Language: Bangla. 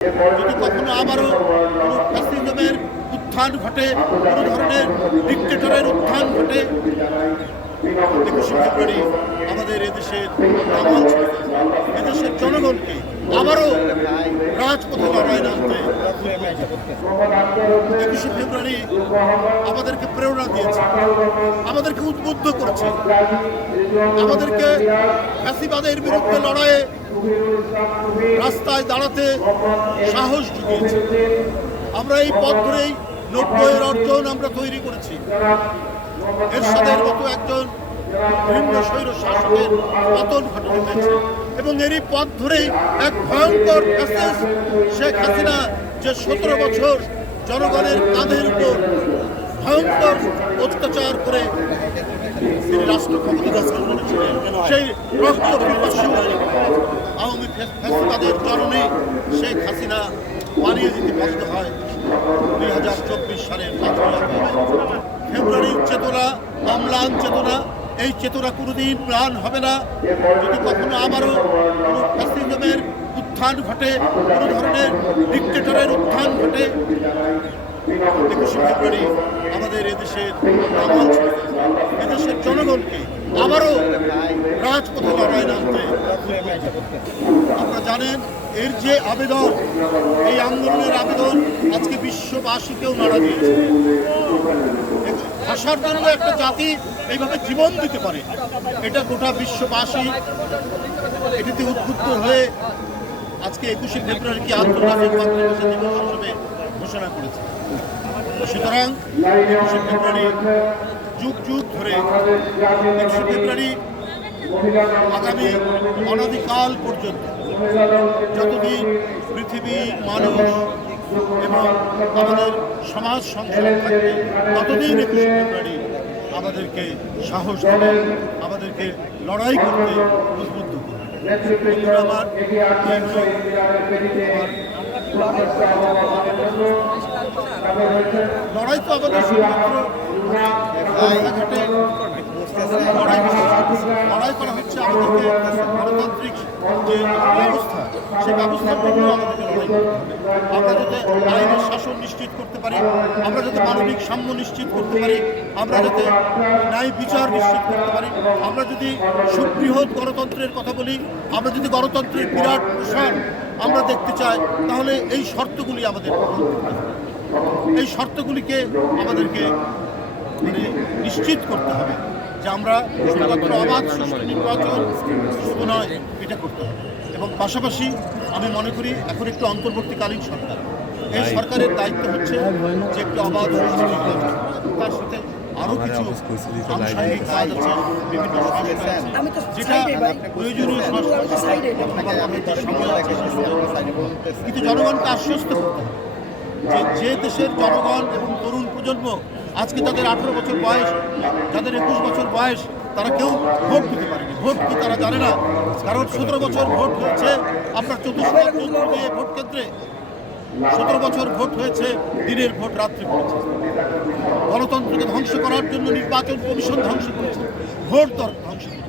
যদি কখনো আবারও কোনো ফ্যাসিজমের উত্থান ঘটে, কোনো ধরনের ডিক্টেটরের উত্থান ঘটে, 21শে ফেব্রুয়ারি আমাদের এদেশের নামাল ছেড়ে এদেশের জনগণকে আবারও রাজপথে লড়াই নামতে 21শে ফেব্রুয়ারি আমাদেরকে প্রেরণা দিয়েছে, আমাদেরকে উদ্বুদ্ধ করেছে, আমাদেরকে ফ্যাসিবাদের বিরুদ্ধে লড়াইয়ে রাস্তায় দাঁড়াতে সাহস জুগিয়েছে। আমরা এই পথ ধরেই 90-এর অর্জন আমরা তৈরি করেছি। এরশাদের মতো একজন ভিন্ন স্বৈর শাসকের পতন ঘটানো হয়েছে এবং এরই পথ ধরেই এক ভয়ঙ্কর ফ্যাসিস্ট শেখ হাসিনা যে 17 বছর জনগণের কাঁধের উপর ভয়ঙ্কর অত্যাচার করে তিনি রাষ্ট্র ক্ষমতা দখল করেছিলেন, সেই রক্ত পিপাসু আওয়ামী ফ্যাসিবাদের কারণে শেখ হাসিনা পালিয়ে দিতে বাধ্য হয় 2024 সালের 5 ফেব্রুয়ারির চেতনা, অম্লান চেতনা, এই চেতনা কোনোদিন প্রাণ হবে না যদি কখনো আবারও কোনো ফ্যাসিজমের উত্থান ঘটে, কোনো ধরনের ডিক্টেটরের উত্থান ঘটে। 21শে ফেব্রুয়ারি আমাদের এদেশের নামাল ছেড়ে এদেশের জনগণকে আবারও রাজপথে লড়াই নামতে। আপনারা জানেন এর যে আবেদন, এই আন্দোলনের আবেদন আজকে বিশ্ববাসীকেও নাড়া দিয়েছে। ভাষার জন্য একটা জাতি এইভাবে জীবন দিতে পারে, এটা গোটা বিশ্ববাসী এটিতে উদ্বুদ্ধ হয়ে আজকে 21শে ফেব্রুয়ারিকে আন্তর্জাতিক মাতৃভাষা দিবস হিসেবে ঘোষণা করেছে। সুতরাং 21শে ফেব্রুয়ারি যুগ যুগ ধরে 21শে ফেব্রুয়ারি আগামী অনাদিকাল পর্যন্ত যতদিন পৃথিবী, মানুষ এবং আমাদের সমাজ সংসার থাকবে ততদিন 21শে ফেব্রুয়ারি আমাদেরকে সাহস দেবে, আমাদেরকে লড়াই করতে উদ্বুদ্ধ করবে। আমার লড়াই তো আমাদের শুধুমাত্র লড়াই করা হচ্ছে আমাদেরকে গণতান্ত্রিক যে ব্যবস্থা, সেই ব্যবস্থার জন্য আমাদেরকে লড়াই করতে হবে। আমরা যাতে আইনের শাসন নিশ্চিত করতে পারি, আমরা যাতে মানবিক সাম্য নিশ্চিত করতে পারি, আমরা যাতে ন্যায় বিচার নিশ্চিত করতে পারি, আমরা যদি সুবৃহৎ গণতন্ত্রের কথা বলি, আমরা যদি গণতন্ত্রের বিরাট প্রসার আমরা দেখতে চাই, তাহলে এই শর্তগুলি আমাদের পূরণ করতে হবে। এই শর্তগুলিকে আমাদেরকে নিশ্চিত করতে হবে যে আমরা শুধুমাত্র অবাধ সুষ্ঠু নির্বাচন শুধু নয়, এটা করতে হবে। এবং পাশাপাশি আমি মনে করি এখন একটু অন্তর্বর্তীকালীন সরকার, এই সরকারের দায়িত্ব হচ্ছে যে একটি অবাধ সুষ্ঠু নির্বাচন, তার সাথে আরও কিছু আনুষঙ্গিক কাজ আছে, বিভিন্ন সংস্কার আছে, যেটা প্রয়োজনীয় সংস্কার কিন্তু জনগণকে আশ্বস্ত করতে হবে যে দেশের জনগণ এবং তরুণ প্রজন্ম আজকে তাদের 18 বছর বয়স, যাদের 21 বছর বয়স, তারা কেউ ভোট দিতে পারেনি। ভোট কি তারা জানে না? কারণ 17 বছর ভোট হয়েছে আপনার চতুষ্পদ দিয়ে ভোট কেন্দ্রে, 17 বছর ভোট হয়েছে দিনের ভোট রাত্রে করেছে। গণতন্ত্রকে ধ্বংস করার জন্য নির্বাচন কমিশন ধ্বংস করেছে, ভোট ধ্বংস করেছে।